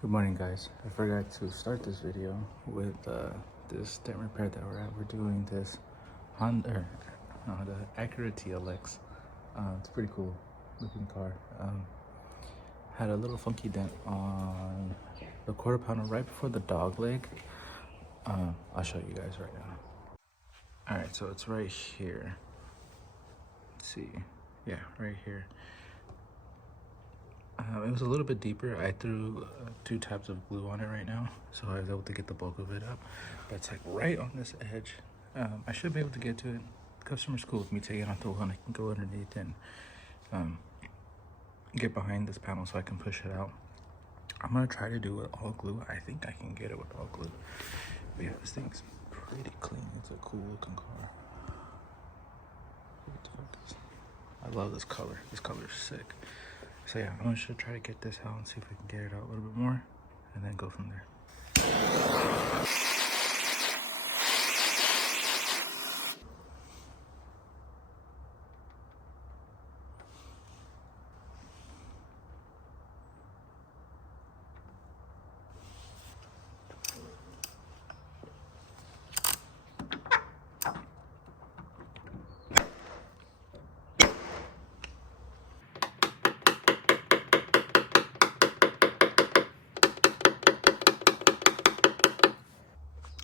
Good morning, guys. I forgot to start this video with this dent repair that we're at. We're doing this the Acura TLX. It's a pretty cool looking car. Had a little funky dent on the quarter panel right before the dog leg. I'll show you guys right now. All right, so it's right here. Let's see. Yeah, right here. It was a little bit deeper. I threw 2 tabs of glue on it right now, so I was able to get the bulk of it up. But it's like right on this edge. I should be able to get to it. The customer's cool with me taking it off the wall, and I can go underneath and get behind this panel so I can push it out. I'm gonna try to do it all glue. I think I can get it with all glue. But yeah, this thing's pretty clean. It's a cool looking car. I love this color. This color is sick. So yeah, I'm gonna try to get this out and see if we can get it out a little bit more and then go from there.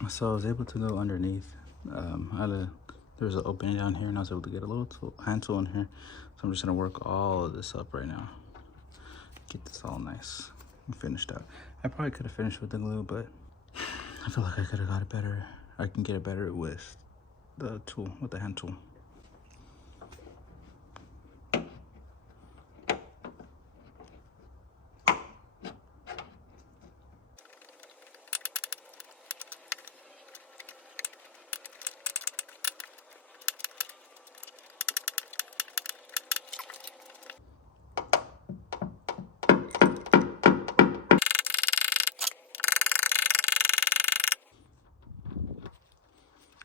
So I was able to go underneath. There's an opening down here, and I was able to get a little hand tool in here. So I'm just gonna work all of this up right now. Get this all nice and finished out. I probably could have finished with the glue, but I feel like I could have got it better. I can get it better with the tool, with the hand tool.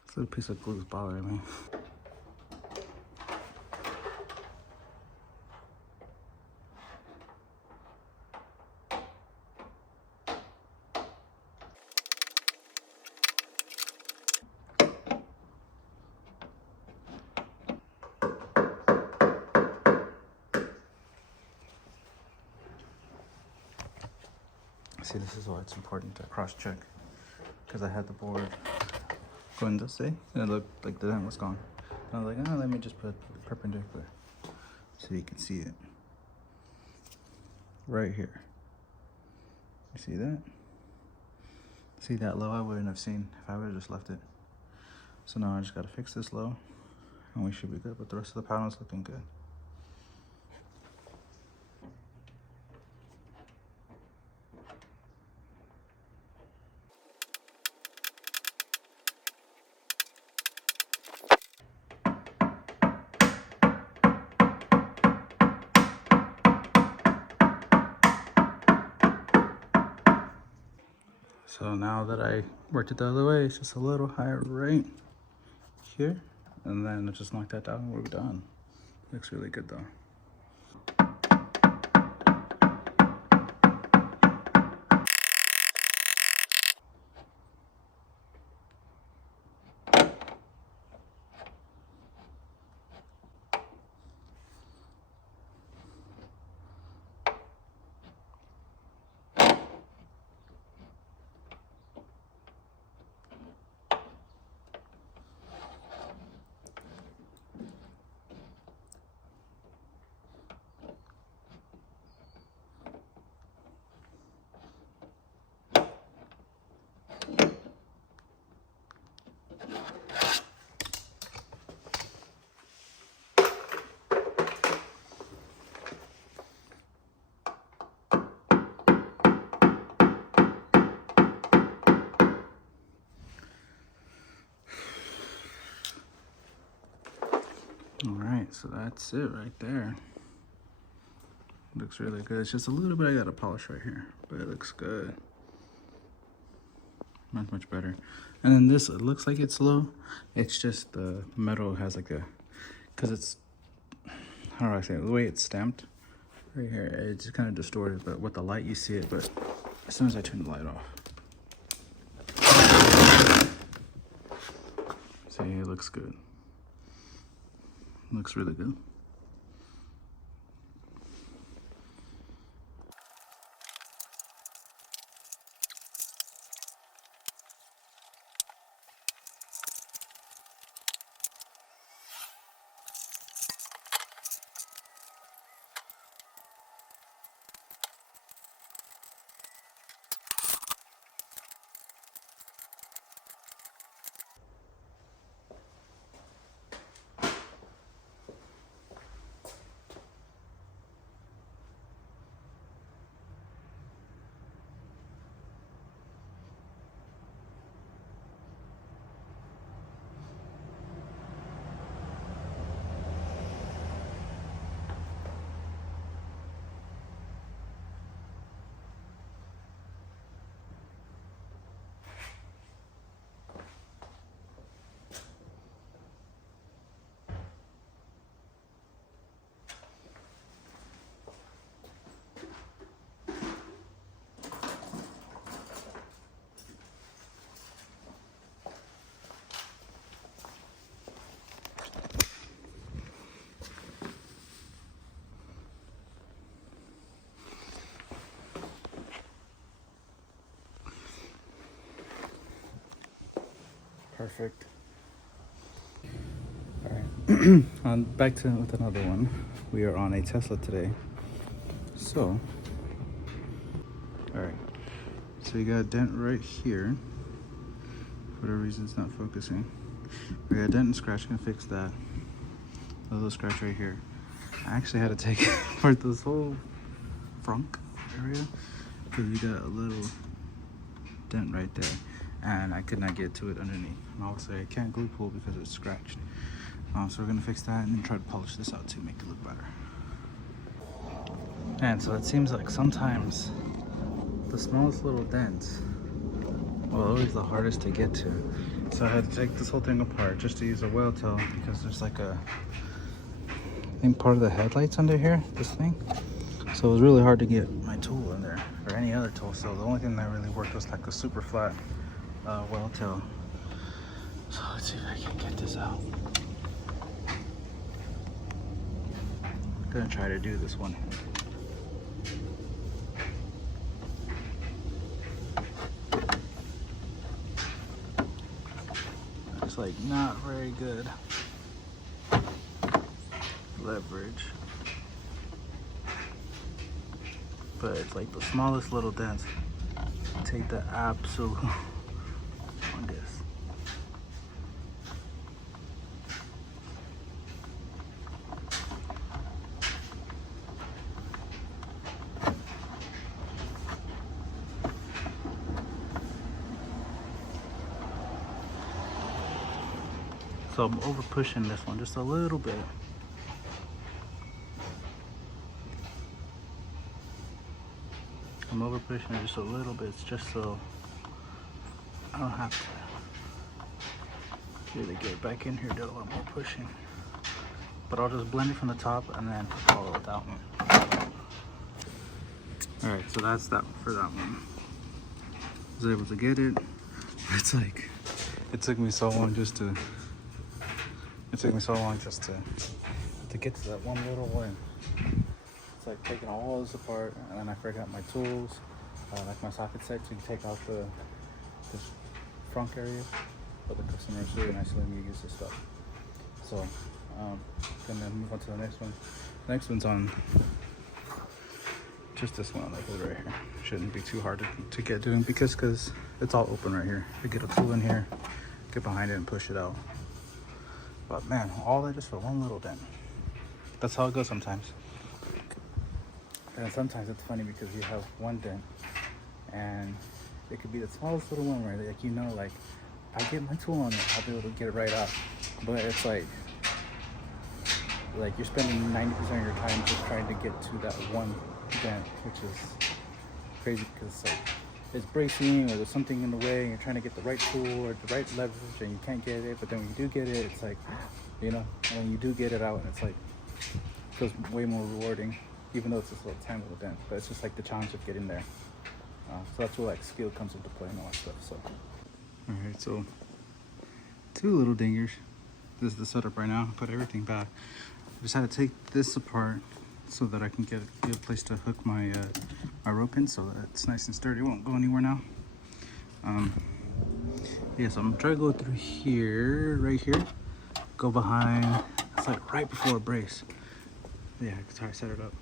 This little piece of glue is bothering me. See, this is why it's important to cross-check, because I had the board going this way, and it looked like the dent was gone. And I was like, oh, let me just put perpendicular so you can see it. Right here. You see that? See that low I wouldn't have seen if I would have just left it. So now I just gotta fix this low, and we should be good, but the rest of the panel's looking good. So now that I worked it the other way, it's just a little higher right here. And then I just knock that down and we're done. Looks really good though. All right, so that's it right there. Looks really good. It's just a little bit I gotta polish right here, but it looks good. Much better. And then this, it looks like it's low. It's just the metal has like a, cause it's, how do I say it? The way it's stamped right here, it's kind of distorted, but with the light you see it, but as soon as I turn the light off. See, it looks good. Looks really good. Perfect. All right, back to with another one. We are on a Tesla today. So, all right. So you got a dent right here. For whatever reason, it's not focusing. We got a dent and scratch. Gonna fix that. A little scratch right here. I actually had to take apart this whole front area because we got a little dent right there. And I could not get to it underneath. And obviously I can't glue pull because it's scratched. So we're gonna fix that and then try to polish this out to make it look better. And so it seems like sometimes the smallest little dents are always the hardest to get to. So I had to take this whole thing apart just to use a whale tail because there's like a, I think part of the headlights under here, this thing. So it was really hard to get my tool in there or any other tool. So the only thing that really worked was like the super flat whale tail. So let's see if I can get this out. I'm gonna try to do this one. It's like not very good leverage, but it's like the smallest little dents take the absolute longest. So I'm over pushing this one just a little bit. I'm over pushing it just a little bit, just so I don't have to really get back in here, do a lot more pushing. But I'll just blend it from the top and then follow with that one. Alright, so that's that for that one. I was able to get it. It's like, it took me so long just to get to that one little one. It's like taking all this apart, and then I forgot my tools, like my socket set to take out the front area, but the customer is really nice letting me use this stuff. So, gonna move on to the next one. The next one's on just this one on the hood right here. Shouldn't be too hard to get doing because it's all open right here. I get a tool in here, get behind it and push it out. But man, all that just for one little dent. That's how it goes sometimes. And sometimes it's funny because you have one dent and it could be the smallest little one, right? Like, you know, like, I get my tool on it, I'll be able to get it right off. But it's like you're spending 90% of your time just trying to get to that one dent, which is crazy because it's like it's bracing or there's something in the way and you're trying to get the right tool or the right leverage and you can't get it. But then when you do get it, it's like, you know, and when you do get it out, and it's like, it feels way more rewarding, even though it's just a little tiny little dent. But it's just like the challenge of getting there. So that's where like skill comes into play and all that stuff. So, all right, so 2 little dingers. This is the setup right now. Put everything back. I just had to take this apart so that I can get a good place to hook my my rope in, so that it's nice and sturdy. It won't go anywhere now. Yeah, so I'm gonna try to go through here, right here. Go behind. It's like right before a brace. Yeah, that's how I set it up.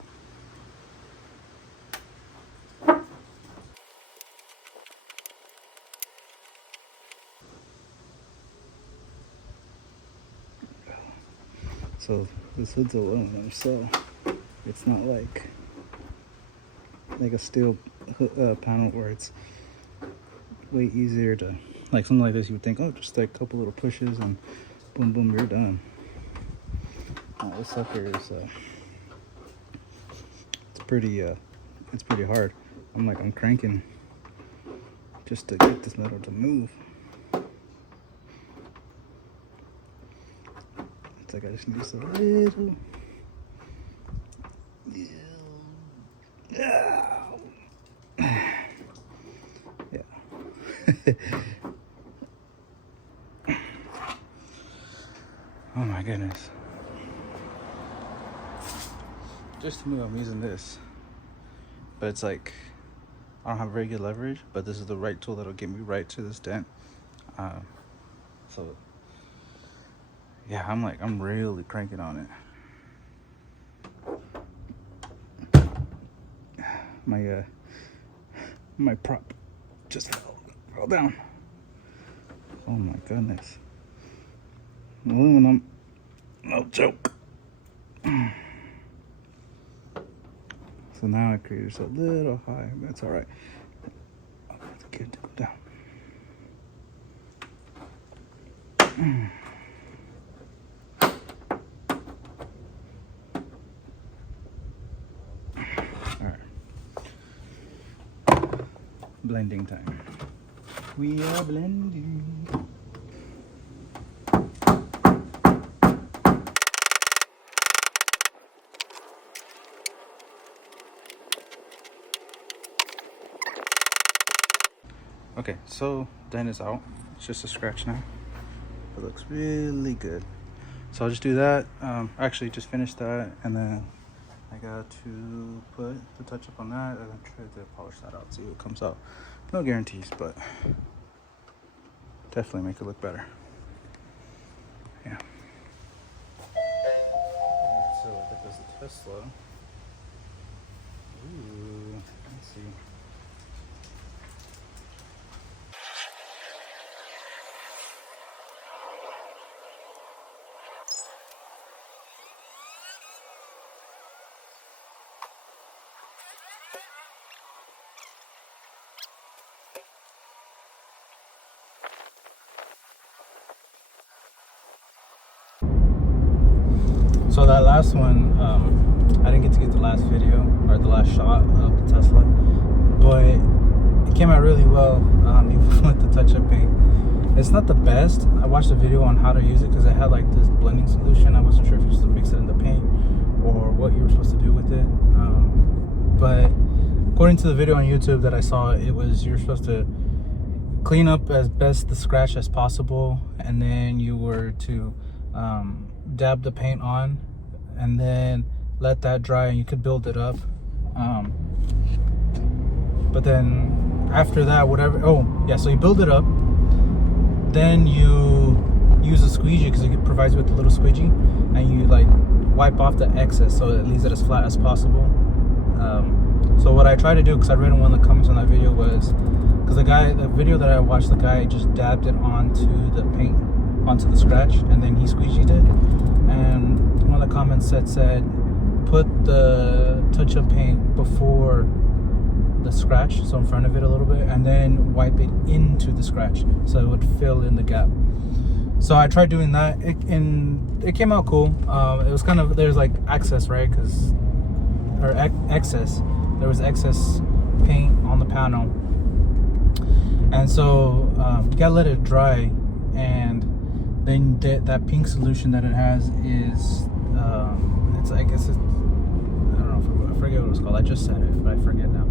So this hood's aluminum, so it's not like a steel panel where it's way easier to, like something like this you would think, oh, just like a couple little pushes and boom boom, you're done. This sucker is it's pretty hard. I'm cranking just to get this metal to move. It's like I just need just a little. Yeah. Oh my goodness. Just to move, I'm using this. But it's like, I don't have very good leverage, but this is the right tool that'll get me right to this dent. So yeah, I'm really cranking on it. My prop just fell down. Oh my goodness. Aluminum, no joke. So now I created this a little high, but it's all right. Oh, it's good to go down. Blending time. We are blending. Okay, so dent is out. It's just a scratch now. It looks really good. So I'll just do that. Actually, just finished that, and then I got to put the touch up on that and then try to polish that out, see what comes out. No guarantees, but definitely make it look better. Yeah. So I think that's a Tesla. Ooh, let's see. So that last one, I didn't get to get the last video or the last shot of the Tesla, but it came out really well, even with the touch-up paint. It's not the best. I watched a video on how to use it because it had like this blending solution. I wasn't sure if you were supposed to mix it in the paint or what you were supposed to do with it. But according to the video on YouTube that I saw, it was you're supposed to clean up as best the scratch as possible, and then you were to dab the paint on and then let that dry, and you could build it up. But then after that, whatever, so you build it up, then you use a squeegee because it provides you with a little squeegee, and you like wipe off the excess so it leaves it as flat as possible. So what I tried to do, because I read in one of the comments on that video, was because the video that I watched, the guy just dabbed it onto the paint, onto the scratch, and then he squeegeed it. And one of the comments said put the touch-up paint before the scratch, so in front of it a little bit, and then wipe it into the scratch so it would fill in the gap. So I tried doing that, and it came out cool. It was kind of, there's like excess, right? There was excess paint on the panel, and so you gotta let it dry. And then that pink solution that it has is it's like, I don't know, I forget what it was called. I just said it, but I forget now.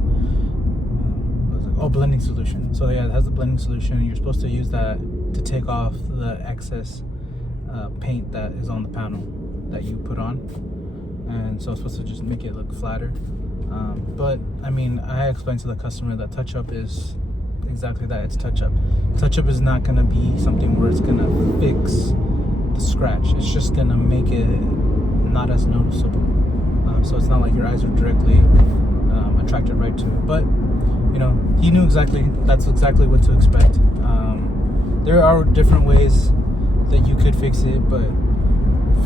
What was it Oh, blending solution. So yeah, it has a blending solution. You're supposed to use that to take off the excess paint that is on the panel that you put on, and so it's supposed to just make it look flatter. But I mean, I explained to the customer that touch-up is exactly that. It's touch-up. Touch-up is not going to be something where it's going to fix the scratch. It's just going to make it not as noticeable. So it's not like your eyes are directly attracted right to it. But you know, he knew that's exactly what to expect. There are different ways that you could fix it, but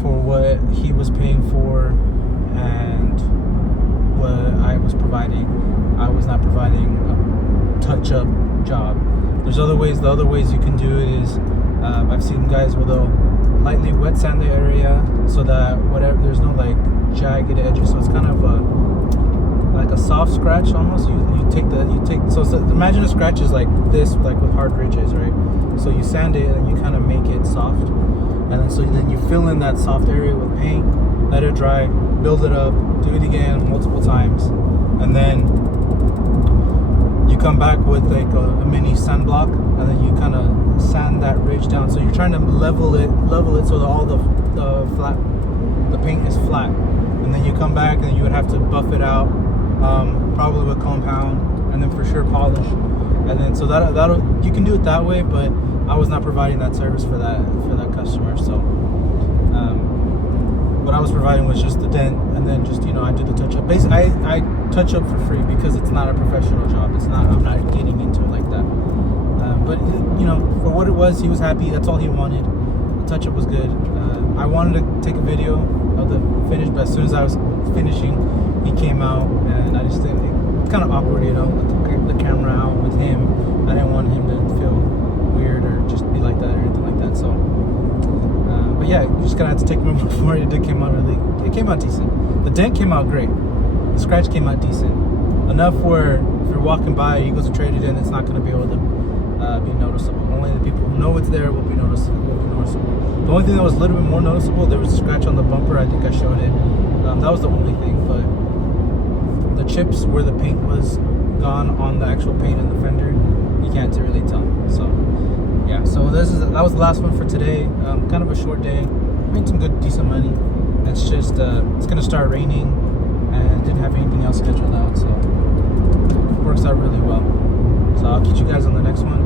for what he was paying for and what I was providing, I was not providing a touch-up job. There's other ways. The other ways you can do it is, I've seen guys where they'll lightly wet sand the area so that there's no like jagged edges, so it's kind of like a soft scratch almost. So imagine a scratch is like this, like with hard ridges, right? So you sand it and you kind of make it soft, and then you fill in that soft area with paint, let it dry, build it up, do it again multiple times, and then you come back with like a mini sand block, and then you kind of sand that ridge down. So you're trying to level it so that all the paint is flat, and then you come back and you would have to buff it out, probably with compound, and then for sure polish, and then so that'll you can do it that way. But I was not providing that service for that customer. So what I was providing was just the dent, and then just, you know, I do the touch up. Basically, I touch up for free because it's not a professional job. It's not. I'm not getting into it like that. But you know, for what it was, he was happy. That's all he wanted. The touch up was good. I wanted to take a video of the finish, but as soon as I was finishing, he came out, and I just didn't. It's kind of awkward, you know, with the camera out with him. I didn't want him to feel weird or just be like that or anything like that. So, but yeah, you're just gonna have to take my word for it. It came out decent. The dent came out great. The scratch came out decent. Enough where if you're walking by, you go to trade it in, it's not gonna be able to be noticeable. Only the people who know it's there will be noticeable. The only thing that was a little bit more noticeable, there was a scratch on the bumper. I think I showed it. That was the only thing, but the chips where the paint was gone on the actual paint in the fender, you can't really tell. So yeah, so that was the last one for today. Kind of a short day. Made some good, decent money. It's just it's gonna start raining, and didn't have anything else scheduled out, so it works out really well. So I'll catch you guys on the next one.